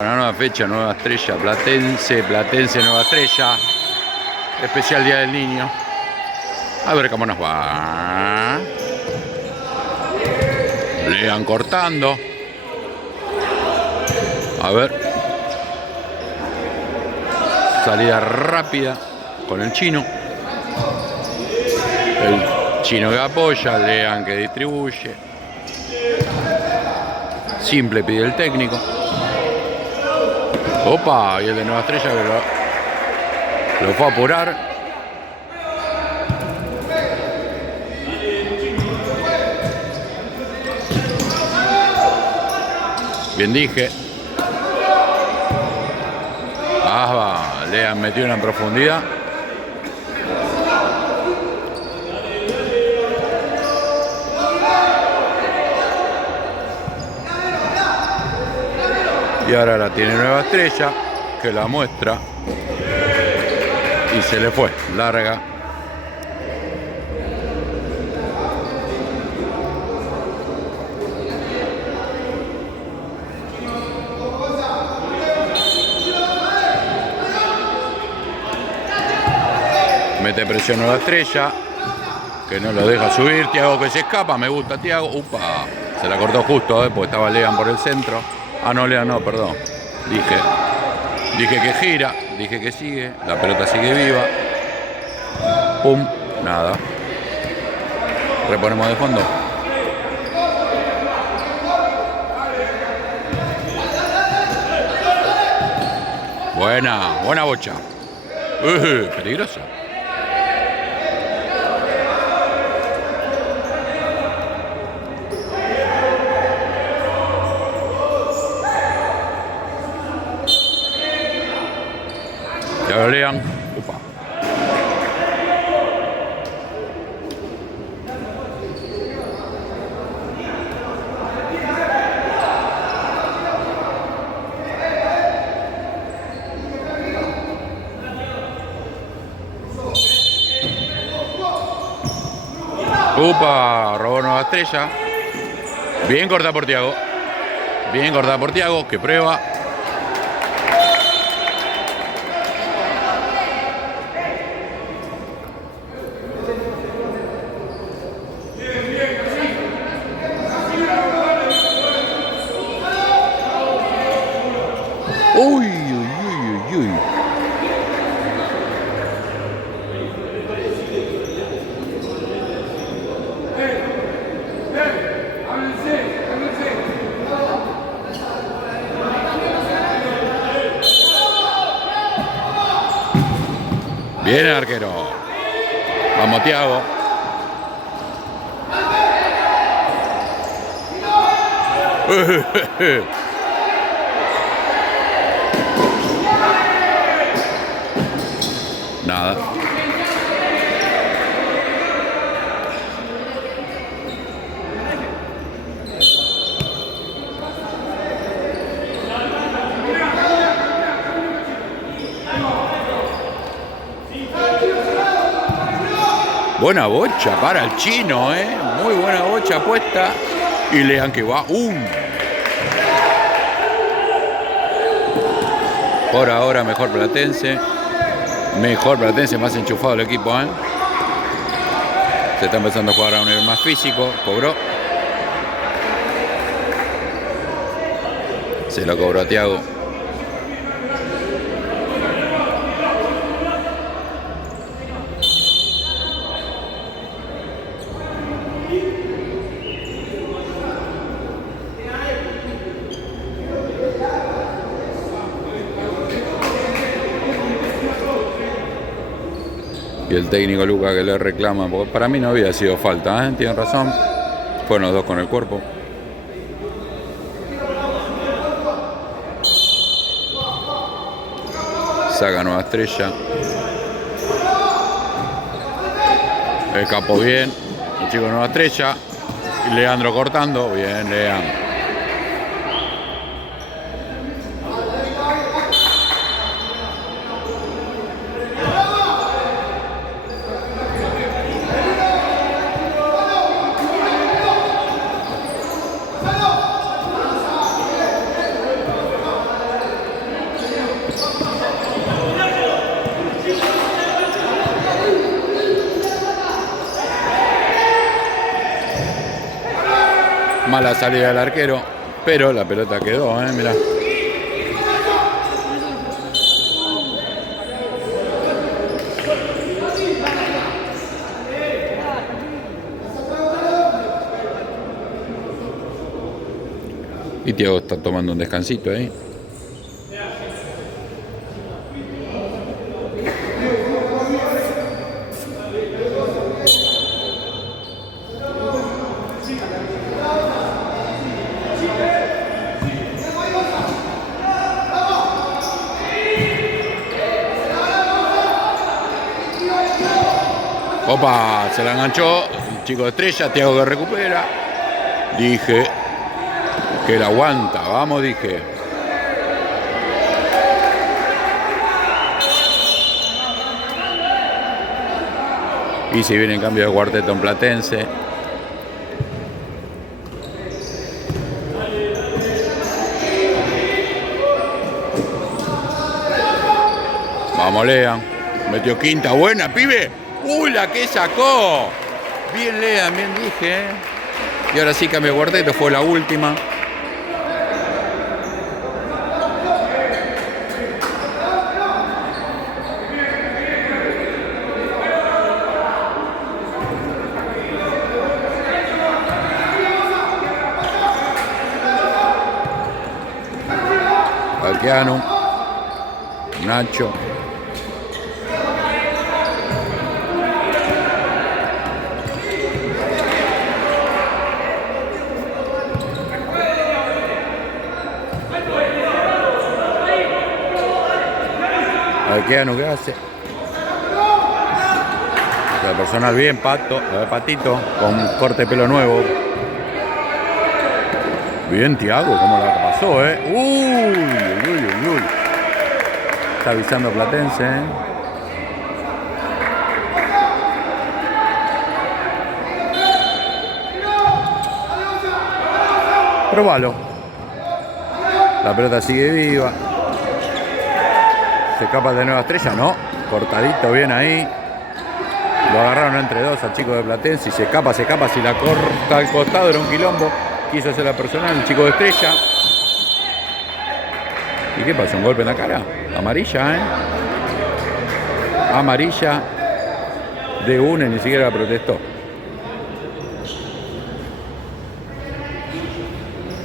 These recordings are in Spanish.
Una nueva fecha, nueva estrella, Platense, nueva estrella. Especial Día del Niño. A ver cómo nos va. Lean cortando. A ver. Salida rápida con el chino. El chino que apoya, Lean que distribuye. Simple pide el técnico. Opa, y el de Nueva Estrella que lo fue a apurar. Bien dije. Ah, va, Lean metió una en profundidad. Y ahora la tiene Nueva Estrella, que la muestra. Y se le fue, larga. Mete presión Nueva Estrella, que no lo deja subir. Thiago que se escapa, me gusta Thiago. Upa, se la cortó justo, porque estaba Lean por el centro. Ah, no, Lean, no, perdón. Dije que gira, dije que sigue. La pelota sigue viva. Pum, nada. Reponemos de fondo. Buena bocha. Peligrosa. Ya lo Lean. Upa. Upa, robó Nueva Estrella. Bien cortada por Thiago. Bien cortada por Thiago, que prueba. Uy. Bien el arquero. Vamos, Thiago. Nada. Buena bocha para el chino, muy buena bocha puesta. Y Lean que va. Por ahora mejor Platense. Más enchufado el equipo, Se está empezando a jugar a un nivel más físico. Cobró. Se lo cobró a Thiago. Y el técnico Luca que le reclama, porque para mí no había sido falta, tienen razón. Fueron los dos con el cuerpo. Saca Nueva Estrella. Escapó bien. El chico Nueva Estrella. Y Leandro cortando. Bien, Leandro. Mala salida del arquero, pero la pelota quedó, mirá. Y Thiago está tomando un descansito ahí. Opa, se la enganchó el chico de Estrella, Thiago que recupera. Dije que la aguanta, vamos, dije. Y si viene en cambio de cuarteto en Platense. Vamos, Lean. Metió quinta, buena, pibe. ¡Uy, la que sacó! Bien, Lean, bien dije. Y ahora sí cambio de cuarteto, fue la última. Valquiano, Nacho. Valquiano, ¿qué hace? El personal bien, Patito, con corte de pelo nuevo. Bien, Thiago, cómo la pasó, Uy. Está avisando Platense, Probalo. La pelota sigue viva. Se escapa de Nueva Estrella, no. Cortadito bien ahí. Lo agarraron entre dos al chico de Platense y se escapa. Si la corta al costado era un quilombo. Quiso hacer la personal el chico de Estrella. ¿Y qué pasó? ¿Un golpe en la cara? Amarilla, Amarilla de una y ni siquiera protestó.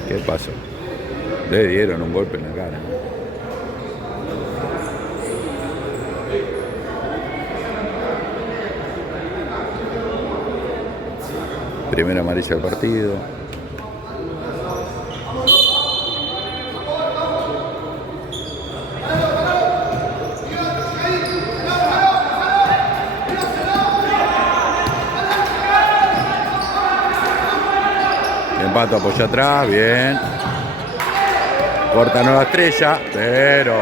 ¿Qué pasó? Le dieron un golpe en la cara. Primera amarilla del partido. Pato apoya atrás, bien. Corta Nueva Estrella, pero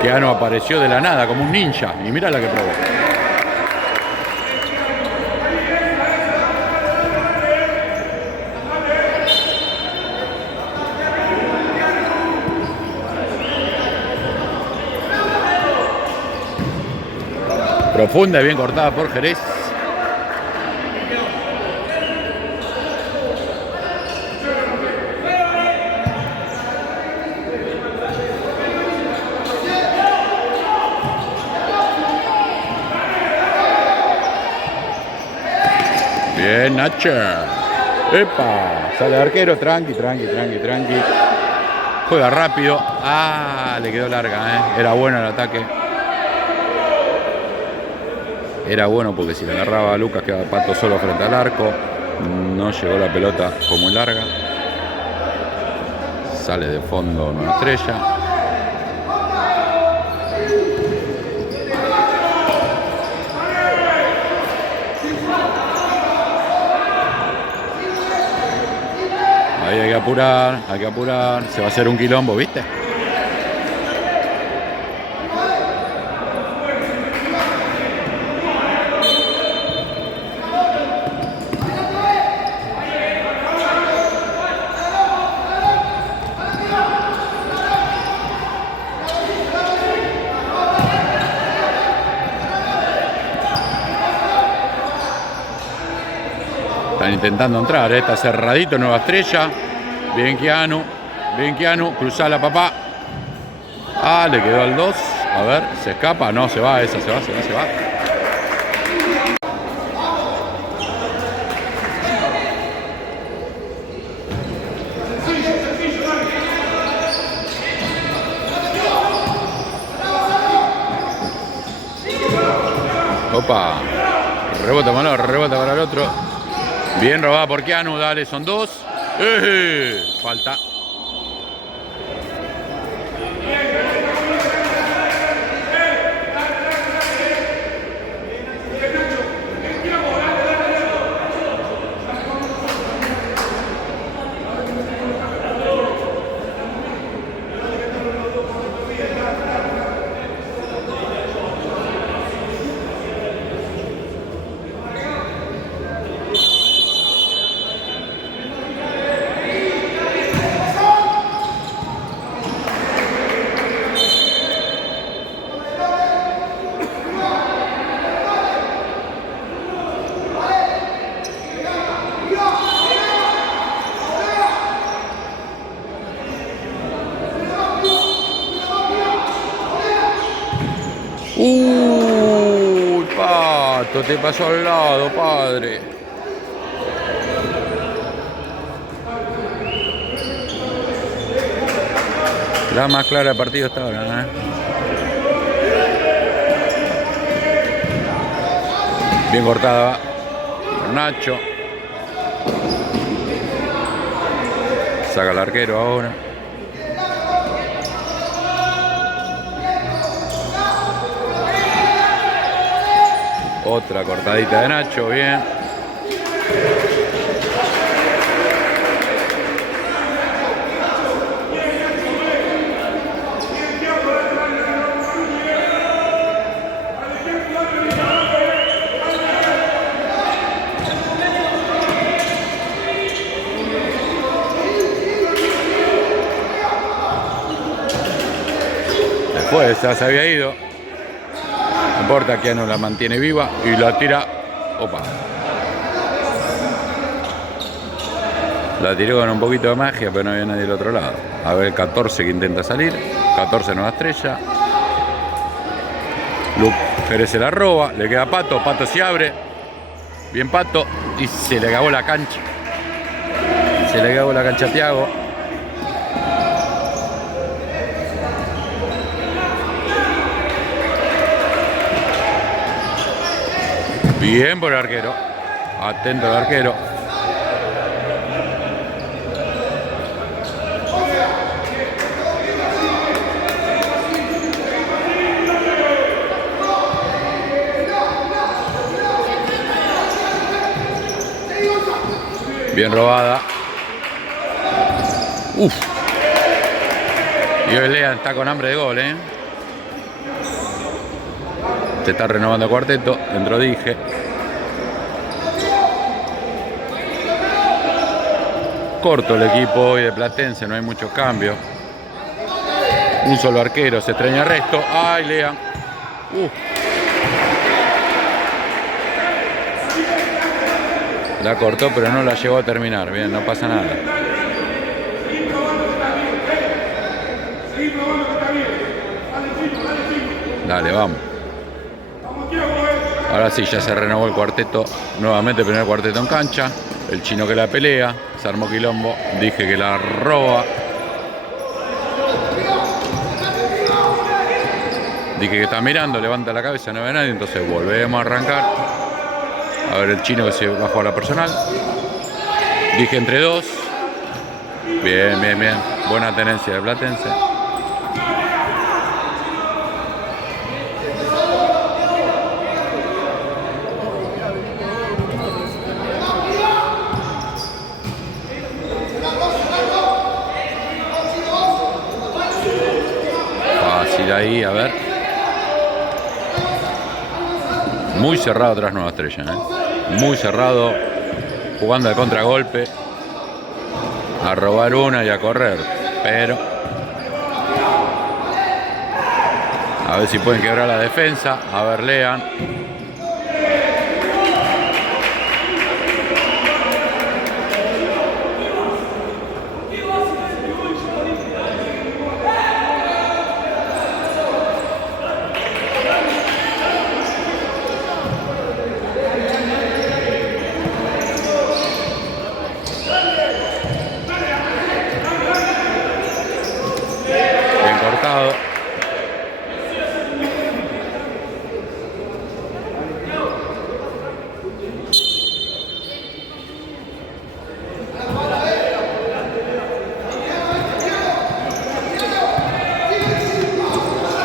Keano apareció de la nada como un ninja. Y mira la que probó. Profunda y bien cortada por Jerez. Bien, Nacho. ¡Epa! Sale el arquero, tranqui. Juega rápido. Ah, le quedó larga, Era bueno el ataque. Era bueno porque si le agarraba a Lucas quedaba Pato solo frente al arco. No llegó la pelota, fue muy larga. Sale de fondo Nueva Estrella. Ahí hay que apurar, se va a hacer un quilombo, ¿viste? Están intentando entrar, está cerradito Nueva Estrella. Bien Keanu, cruzala papá. Ah, le quedó al 2. A ver, se escapa, no, se va, esa se va. Opa, rebota para el otro. Bien robada por Keanu, dale, son 2. Falta. Pato, te pasó al lado, padre. La más clara del partido hasta ahora, Bien cortada. Nacho. Saca el arquero ahora. Otra cortadita de Nacho, bien. Después ya se había ido. No importa, que no la mantiene viva y la tira. Opa. La tiró con un poquito de magia, pero no había nadie del otro lado. A ver, 14 que intenta salir. 14 Nueva Estrella. Luke Jerez se la roba. Le queda Pato. Pato se abre. Bien Pato. Y se le acabó la cancha. Se le acabó la cancha a Thiago. Bien por el arquero. Atento al arquero. Bien robada. Uf. Y hoy Lean está con hambre de gol, Se está renovando el cuarteto. Entró Dije. Corto el equipo hoy de Platense, no hay muchos cambios. Un solo arquero, se extraña el resto. ¡Ay, Lean! La cortó, pero no la llegó a terminar. Bien, no pasa nada. Dale, vamos. Ahora sí, ya se renovó el cuarteto. Nuevamente, primer cuarteto en cancha. El chino que la pelea. Se armó quilombo. Dije que la roba. Dije que está mirando, levanta la cabeza, no ve a nadie. Entonces volvemos a arrancar. A ver el chino que se va a jugar la personal. Dije entre dos. Bien, bien, bien. Buena tenencia de Platense. Fácil ahí, a ver. Muy cerrado atrás Nueva Estrella, muy cerrado, jugando al contragolpe, a robar una y a correr, pero a ver si pueden quebrar la defensa. A ver, Lean.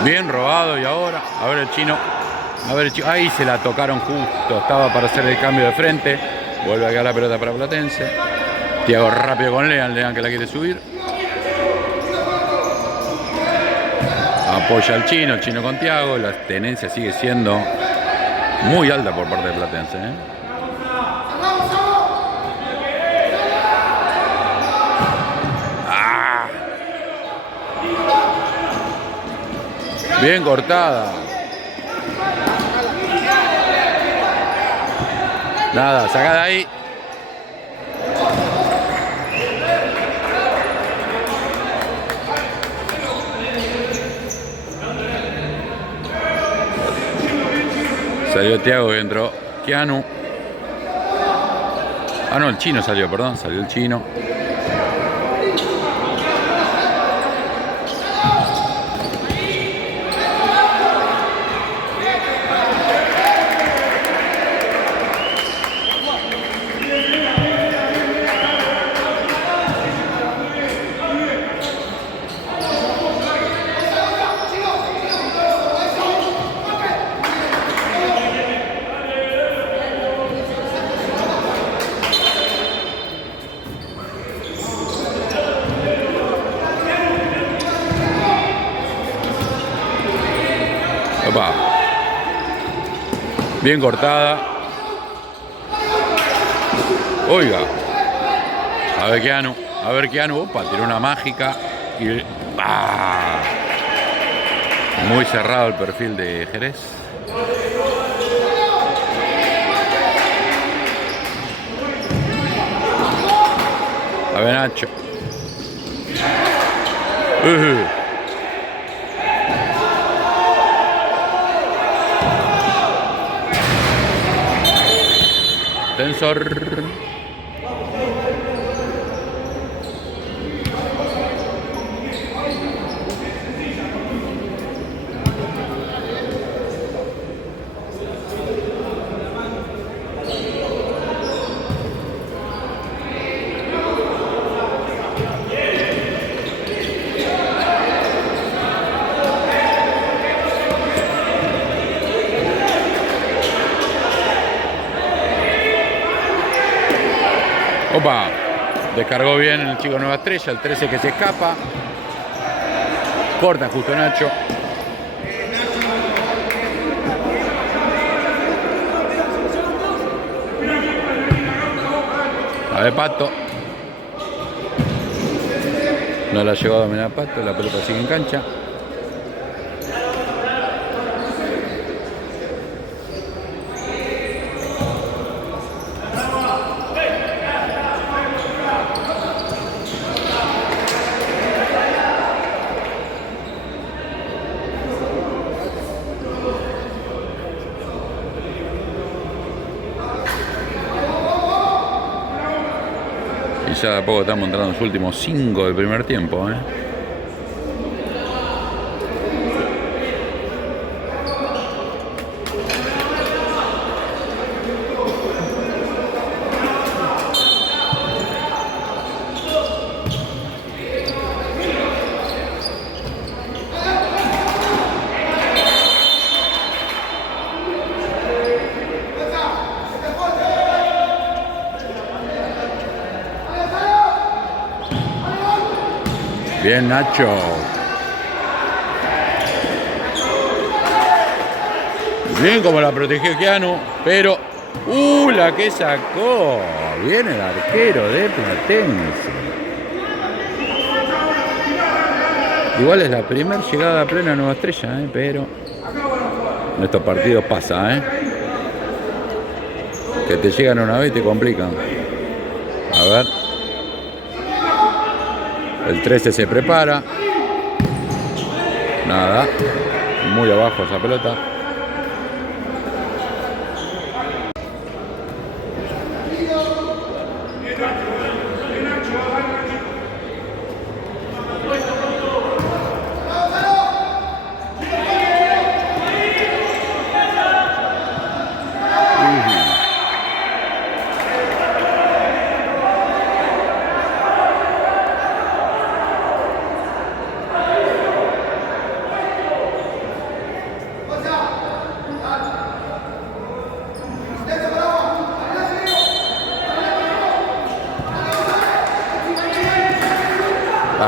Bien robado y ahora, a ver el chino. A ver el chino. Ahí se la tocaron justo. Estaba para hacer el cambio de frente. Vuelve a quedar la pelota para Platense. Thiago rápido con Lean que la quiere subir. Apoya al chino, el chino con Thiago. La tenencia sigue siendo muy alta por parte de Platense, ¿eh? ¡Ah! Bien cortada. Nada, sacada ahí. Salió Thiago y entró Keanu. Ah, no, el chino salió, perdón. Salió el chino. Opa. Bien cortada. Oiga. A ver Keanu. A ver Keanu. Opa, tiró una mágica. Y... ¡ah! Muy cerrado el perfil de Jerez. A ver Nacho. Tensor. Opa, descargó bien el chico Nueva Estrella, el 13 que se escapa. Corta justo Nacho. A ver Pato. No la llegó a dominar Pato, la pelota sigue en cancha. Y ya de a poco estamos entrando en los últimos 5 del primer tiempo, ¿eh? Bien Nacho. Bien como la protegió Keanu, pero... la que sacó. Bien el arquero de Platense. Igual es la primera llegada plena a Nueva Estrella, pero... en estos partidos pasa, que te llegan una vez y te complican. A ver. El 13 se prepara. Nada. Muy abajo esa pelota.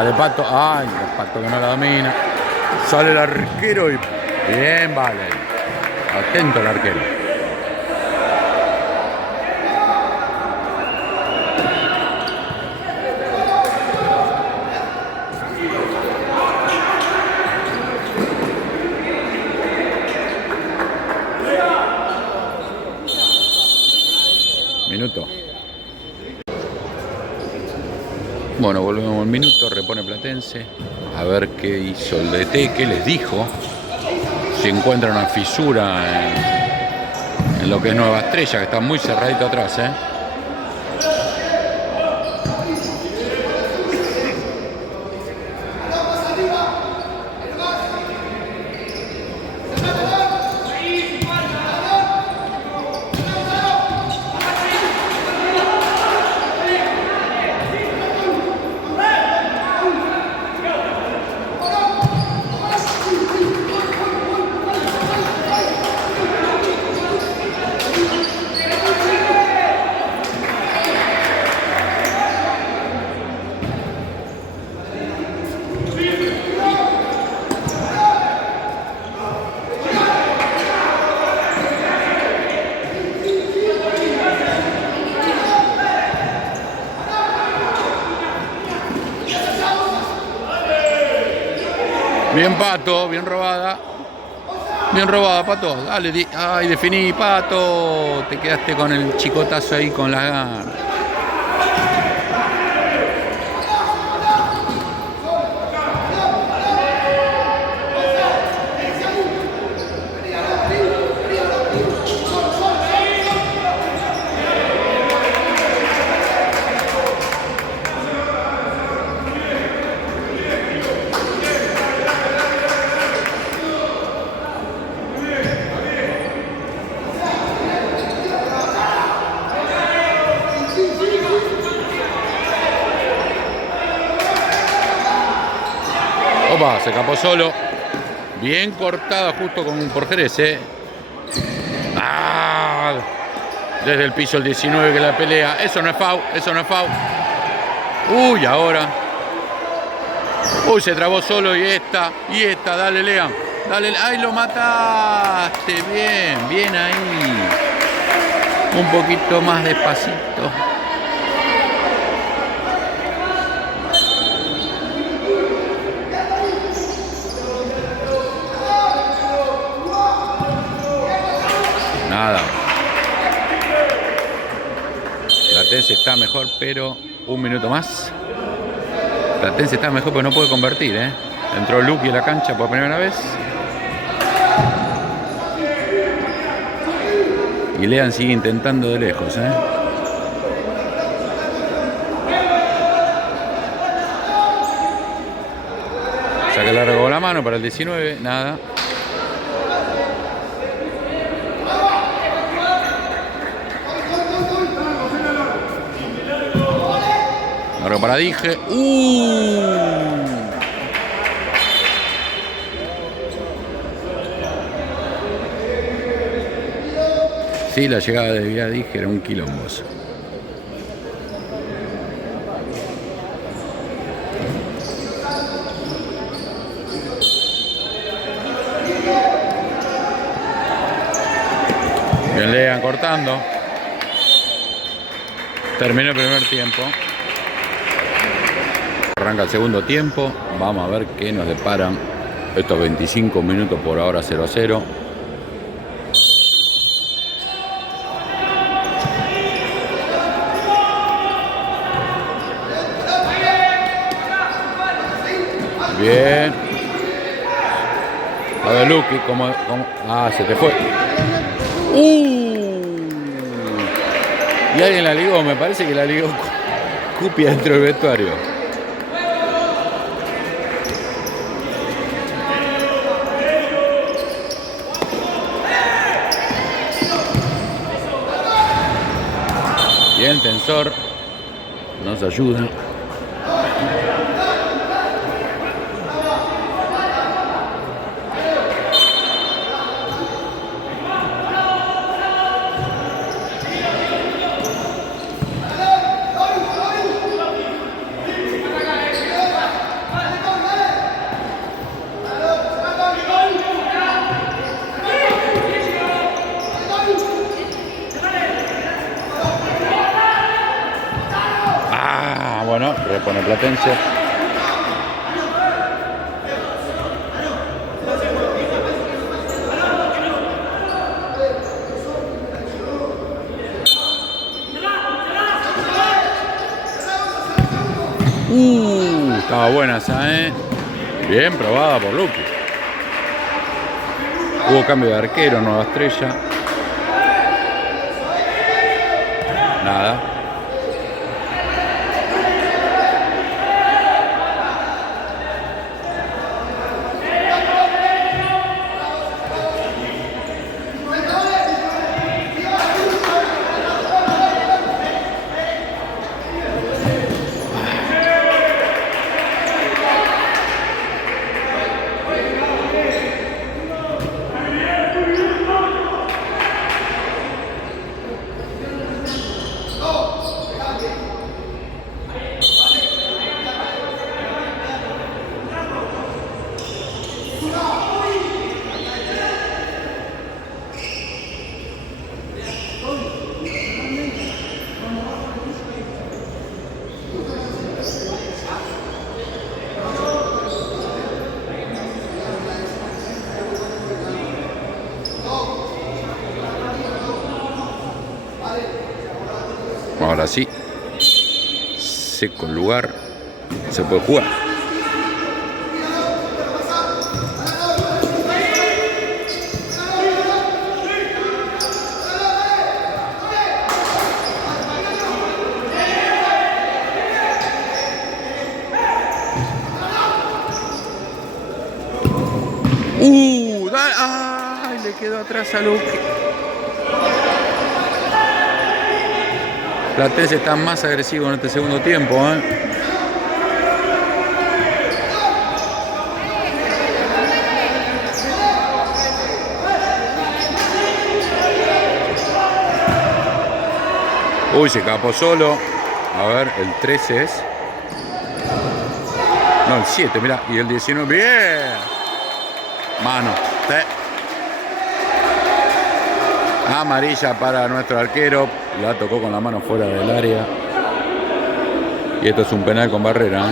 Dale, Pato. Ay, el Pato que no la domina. Sale el arquero y... Bien, vale. Atento el arquero. Minuto. Bueno, volvemos al minuto, repone Platense. A ver qué hizo el DT, qué les dijo. Si encuentra una fisura en lo que es Nueva Estrella, que está muy cerradito atrás, ¿eh? Bien, Pato, bien robada. Bien robada, Pato. Dale, ay, definí, Pato. Te quedaste con el chicotazo ahí con las ganas. Opa, se escapó solo. Bien cortada justo por Jerez, ¿eh? Ah, desde el piso el 19 que la pelea. Eso no es foul, eso no es foul. Uy, ahora. Uy, se trabó solo y esta, dale, Lean. Dale, ay, lo mataste. Bien, bien ahí. Un poquito más despacito. Nada. Platense está mejor, pero un minuto más. Platense está mejor, pero no puede convertir, ¿eh? Entró Luqui en la cancha por primera vez. Y Lean sigue intentando de lejos, ¿eh? Saca largo con la mano para el 19, nada. Largo para Dije. Sí, la llegada de Vía Dije era un quilomboso. Bien, Lean cortando. Terminó el primer tiempo. Arranca el segundo tiempo. Vamos a ver qué nos deparan estos 25 minutos, por ahora 0-0. Bien. A ver, Luqui, como... Ah, se te fue. Y alguien la ligó, me parece que la ligó Cupia dentro del vestuario. Bien, Tensor nos ayuda. pone Platense. Estaba buena esa, bien probada por Luqui. Hubo cambio de arquero, nueva estrella. Nada. Ahora sí, seco el lugar, se puede jugar. ¡Ay! Le quedó atrás a Luqui. Platense está más agresivo en este segundo tiempo, Uy, se escapó solo. A ver, el 13 es. No, el 7, mirá. Y el 19. ¡Bien! Mano. Amarilla para nuestro arquero. La tocó con la mano fuera del área. Y esto es un penal con barrera,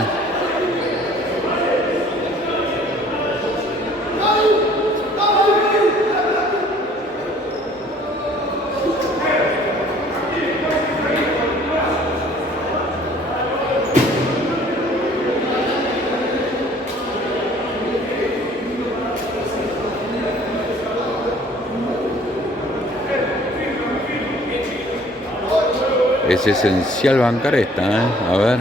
Es esencial bancar esta, A ver.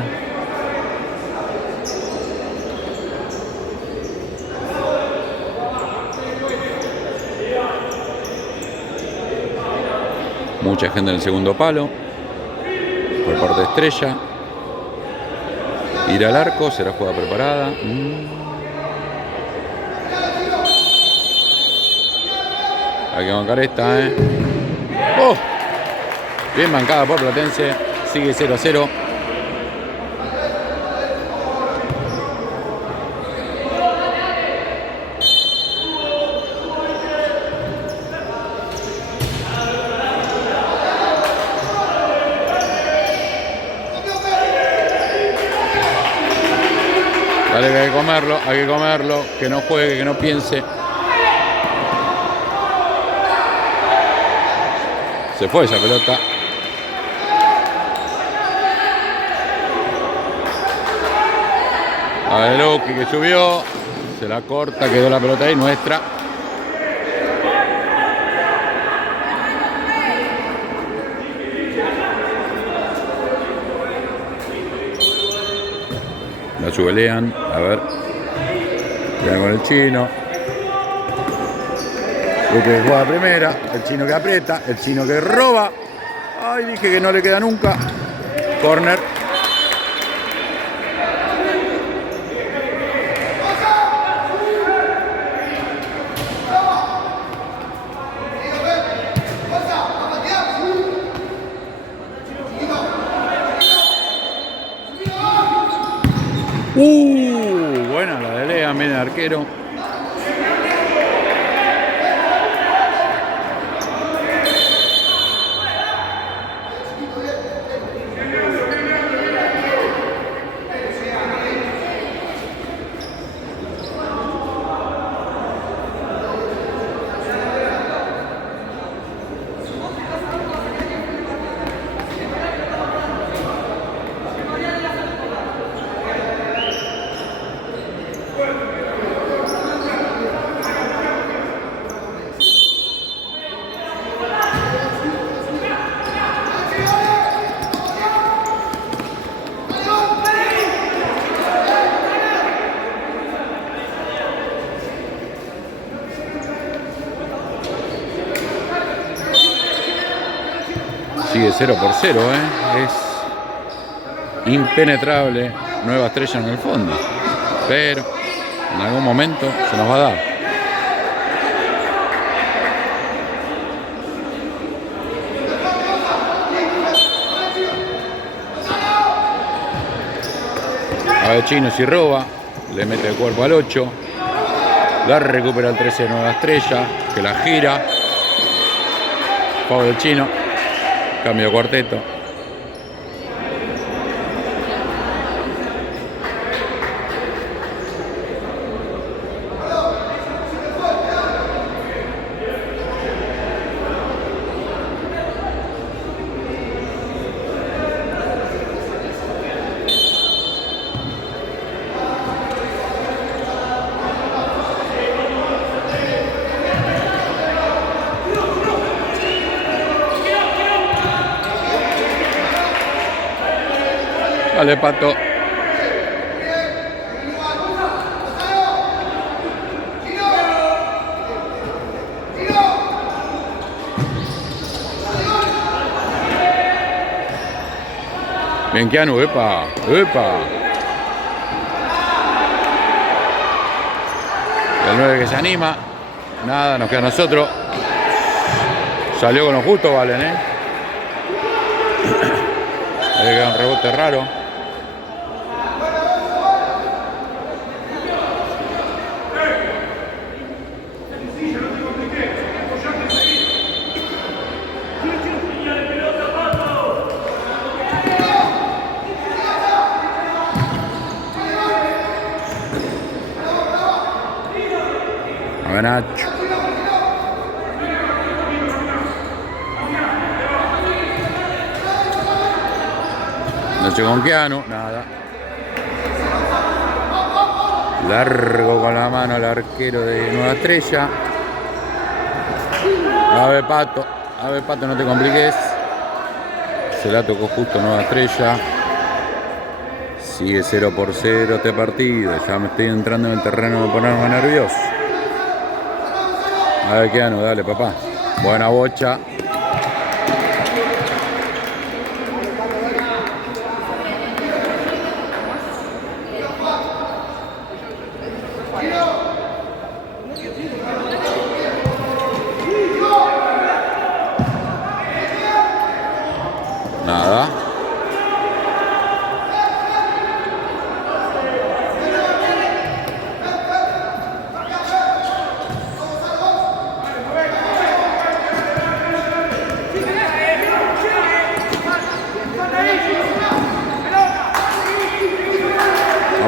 Mucha gente en el segundo palo. Por parte de Estrella. Ir al arco, será jugada preparada. Hay que bancar esta, ¡Oh! Bien bancada por Platense. Sigue 0-0. Dale, que hay que comerlo, que no juegue, que no piense. Se fue esa pelota. A ver, Luqui que subió, se la corta, quedó la pelota ahí, nuestra. La chubelean, a ver. Viene con el chino. Luqui que juega primera, el chino que aprieta, el chino que roba. Ay, dije que no le queda nunca. Corner. Buena la de Lea, viene el arquero. Sigue 0-0, es impenetrable Nueva Estrella en el fondo, pero en algún momento se nos va a dar. A ver, Chino si roba, le mete el cuerpo al 8, la recupera el 13 de Nueva Estrella, que la gira, foul del Chino, cambio de cuarteto. Dale, Pato. Bien, Keanu, epa, epa. El 9 que se anima. Nada, nos queda a nosotros. Salió con lo justo, Valen, Ahí queda un rebote raro. A ver, Nacho. Nacho con Keanu, nada. Largo con la mano el arquero de Nueva Estrella. A ver, Pato, no te compliques. Se la tocó justo Nueva Estrella. Sigue 0-0 este partido. Ya me estoy entrando en el terreno de ponerme nervioso. A ver, Keanu, dale, papá. Buena bocha. Nada.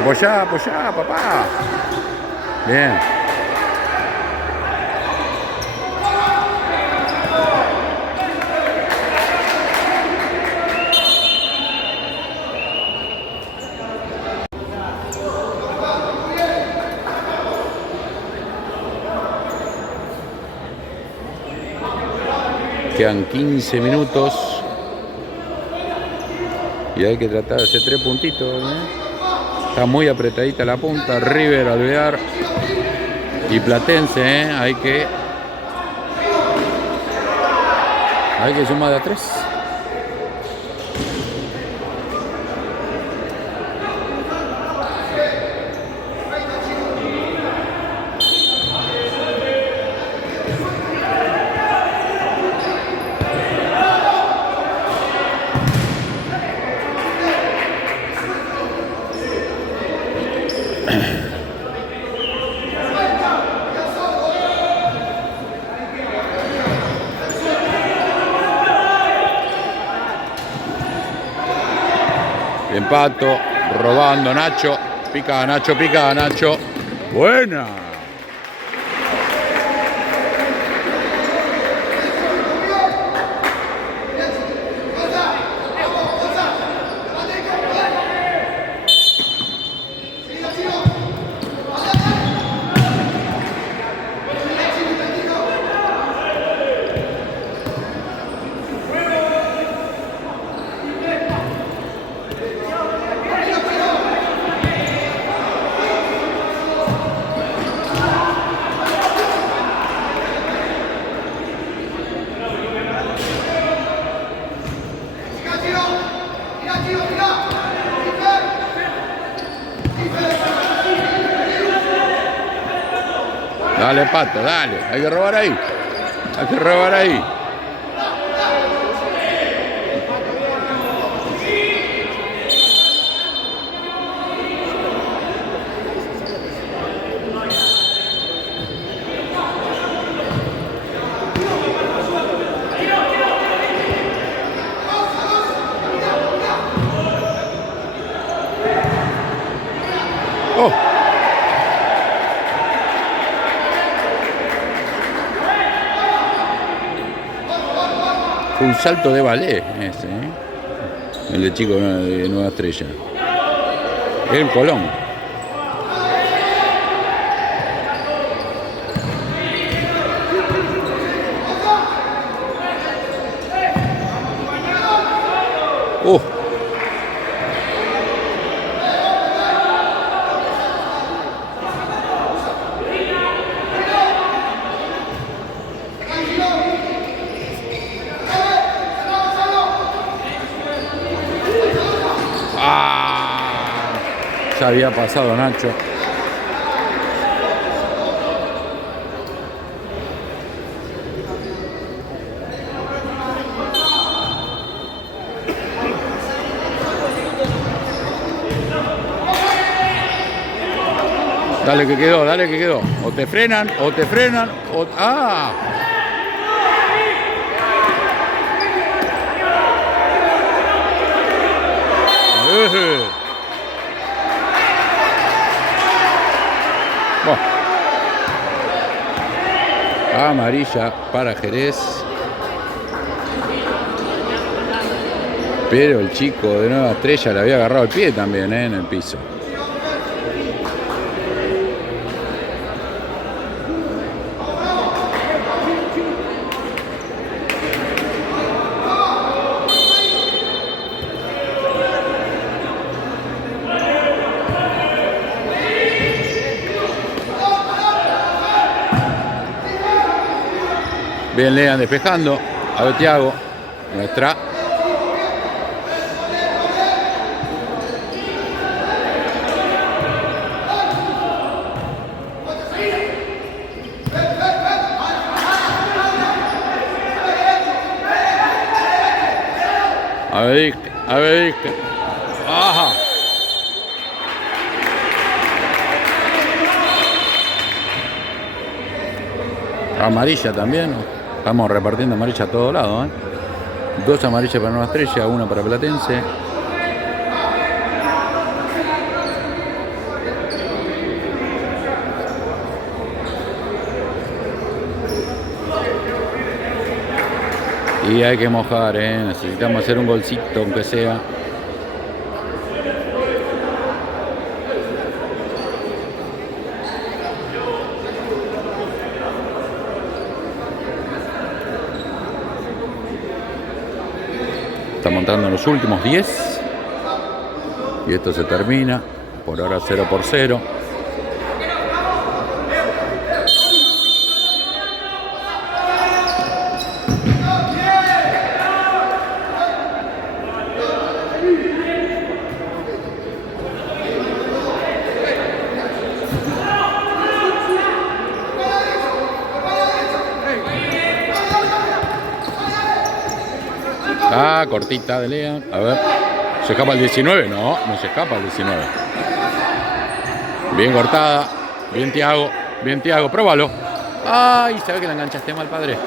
Apoyá, papá. Bien. Quedan 15 minutos. Y hay que tratar de hacer 3 puntitos, Está muy apretadita la punta. River, Alvear y Platense, Hay que sumar de a 3. Empato, robando Nacho. Pica Nacho. Buena. Dale, Pato, dale. Hay que robar ahí. Hay que robar ahí. Oh. Fue un salto de ballet ese, ¿eh? El de chico de Nueva Estrella. El Colón. Ya había pasado Nacho. Dale que quedó, dale que quedó. O te frenan, o te frenan, o... ¡Ah! Bueno. Amarilla para Jerez. Pero el chico de Nueva Estrella le había agarrado el pie también, en el piso. Bien, Lean despejando. A ver, Thiago. Nuestra. A ver, a ver. Ajá. Amarilla también. Estamos repartiendo amarilla a todos lados, ¿eh? 2 amarillas para Nueva Estrella, 1 para Platense. Y hay que mojar, necesitamos hacer un golcito, aunque sea. Está montando los últimos 10 y esto se termina por ahora 0-0. Ah, cortita de Lean. A ver. ¿Se escapa el 19? No, no se escapa el 19. Bien cortada. Bien Thiago. Bien Thiago. Pruébalo. Ay, se ve que la enganchaste mal, padre.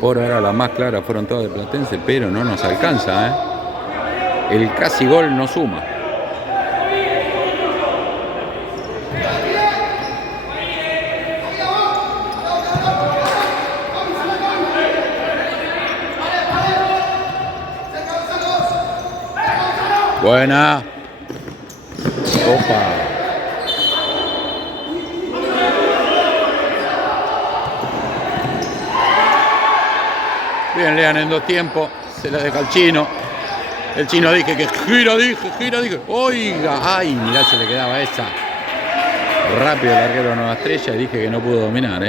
Por ahora las más claras fueron todas de Platense, pero no nos alcanza, ¿eh? El casi gol no suma. Buena. Opa. Bien, Lean en 2 tiempos. Se la deja el chino. El chino dije que gira, dije. Oiga, ay, mirá, se le quedaba esa. Rápido el arquero de Nueva Estrella y dije que no pudo dominar,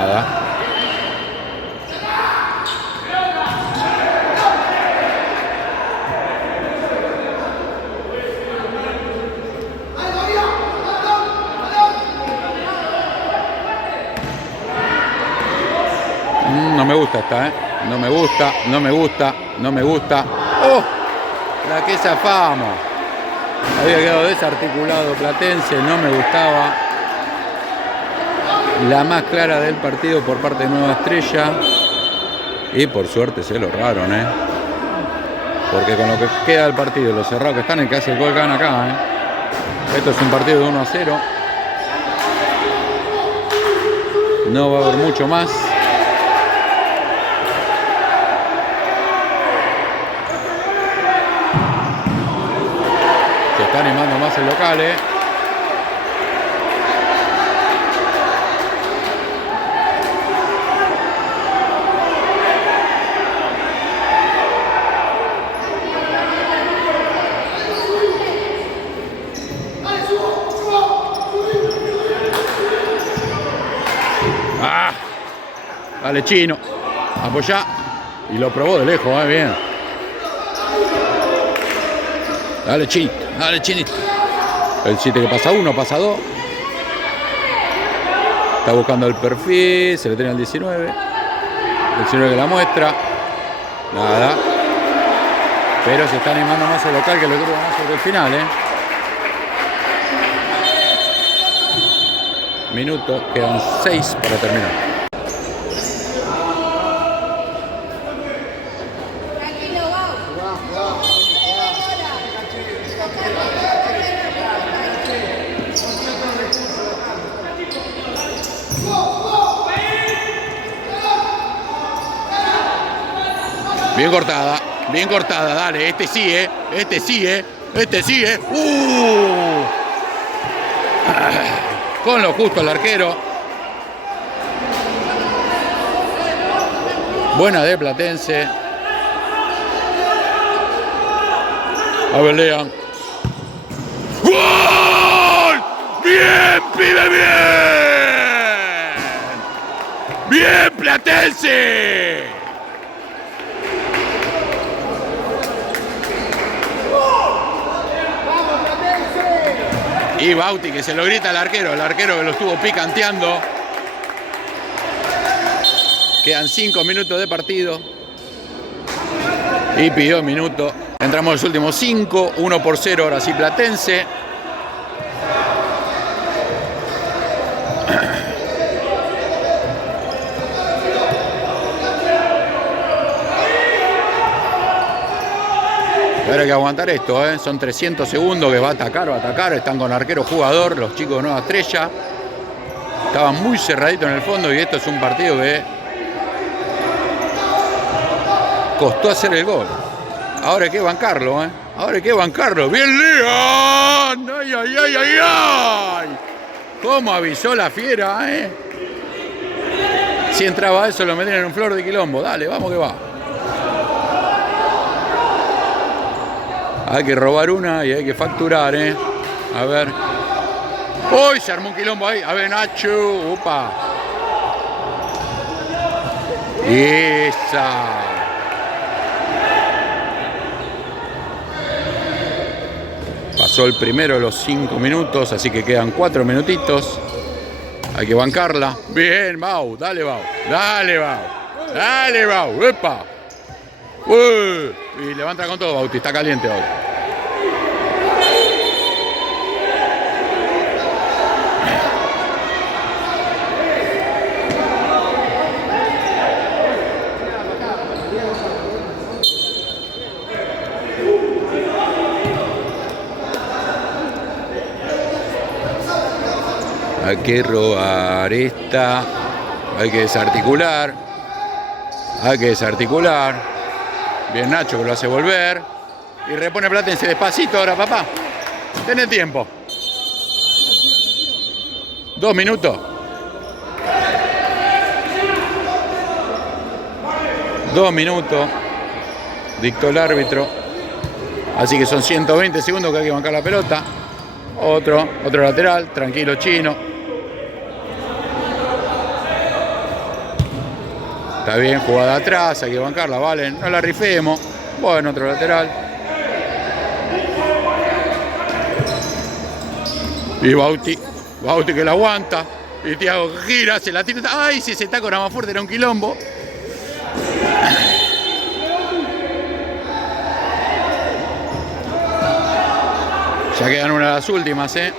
Nada. No me gusta esta, ¿eh? No me gusta, no me gusta, no me gusta. ¡Oh! La que zafamos. Había quedado desarticulado Platense, no me gustaba. La más clara del partido por parte de Nueva Estrella. Y por suerte se lo erraron, ¿eh? Porque con lo que queda del partido, lo cerrado que están, el que hace el gol gana acá, ¿eh? Esto es un partido de 1-0. No va a haber mucho más. Se está animando más el local, ¿eh? Dale, Chino. Apoyá. Y lo probó de lejos, bien. Dale, Chino. Dale, Chinito. El 7 que pasa 1, pasa 2. Está buscando el perfil. Se le tiene al 19. El 19 que la muestra. Nada. Pero se está animando más el local, que lo quiere ganar sobre el final, Minuto. Quedan 6 para terminar. Bien cortada, dale, este sí, este sí, este sí, Con lo justo el arquero. Buena de Platense. A ver, lean. ¡Gol! ¡Bien, pibe, bien! ¡Bien, Platense! Y Bauti, que se lo grita al arquero, el arquero que lo estuvo picanteando. Quedan 5 minutos de partido. Y pidió minuto. Entramos en los últimos 5, 1-0, ahora sí Platense. Ahora hay que aguantar esto, Son 300 segundos que va a atacar. Están con arquero jugador, los chicos de Nueva Estrella. Estaban muy cerraditos en el fondo y esto es un partido que costó hacer el gol. Ahora hay que bancarlo, Ahora hay que bancarlo. ¡Bien, León! ¡Ay, ay, ay, ay, ay! ¿Cómo avisó la fiera, Si entraba eso lo metían en un flor de quilombo. Dale, vamos que va. Hay que robar una y hay que facturar, A ver. ¡Uy! Se armó un quilombo ahí. A ver, Nacho. ¡Opa! Esa. Pasó el primero de los 5 minutos, así que quedan 4 minutitos. Hay que bancarla. Bien, Bau. Dale, Bau. Dale, Bau. Dale, Bau. ¡Epa! Y levanta con todo, Bauti. Está caliente hoy. Hay que robar esta. Hay que desarticular. Hay que desarticular. Bien Nacho que lo hace volver. Y repone Platense despacito ahora, papá. Tenés tiempo. 2 minutos. 2 minutos. Dictó el árbitro. Así que son 120 segundos que hay que bancar la pelota. Otro lateral. Tranquilo, Chino. Está bien, jugada atrás, hay que bancarla, vale. No la rifemos. Bueno, otro lateral. Y Bauti que la aguanta. Y Thiago gira, se la tira. ¡Ay! Si ese taco era más fuerte, era un quilombo. Ya quedan una de las últimas, ¿eh?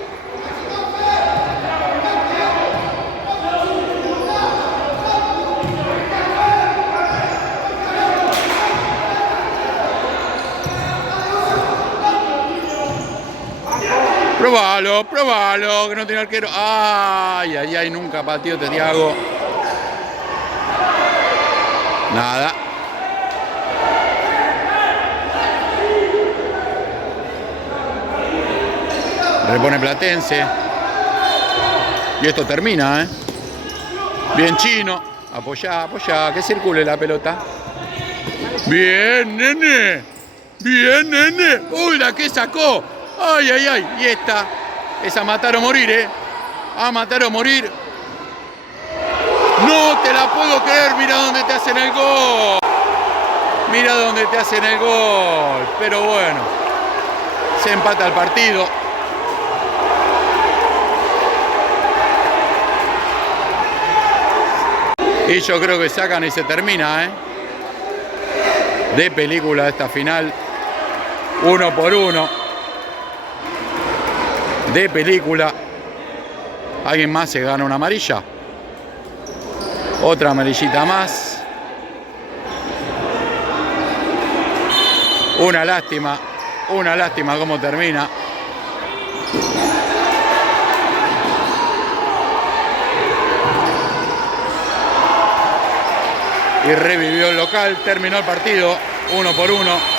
Probalo, que no tiene arquero. Ay, nunca pateó Thiago. Nada. Repone Platense. Y esto termina, ¿eh? Bien Chino. Apoyá, que circule la pelota. Bien, nene. Uy, la que sacó. Ay. Y esta es a matar o morir, ¿eh? A matar o morir. No te la puedo creer. Mira dónde te hacen el gol. Pero bueno, se empata el partido. Y yo creo que sacan y se termina, ¿eh? De película esta final. 1 por 1. De película. ¿Alguien más se gana una amarilla? Otra amarillita más. Una lástima cómo termina. Y revivió el local, terminó el partido 1 por 1.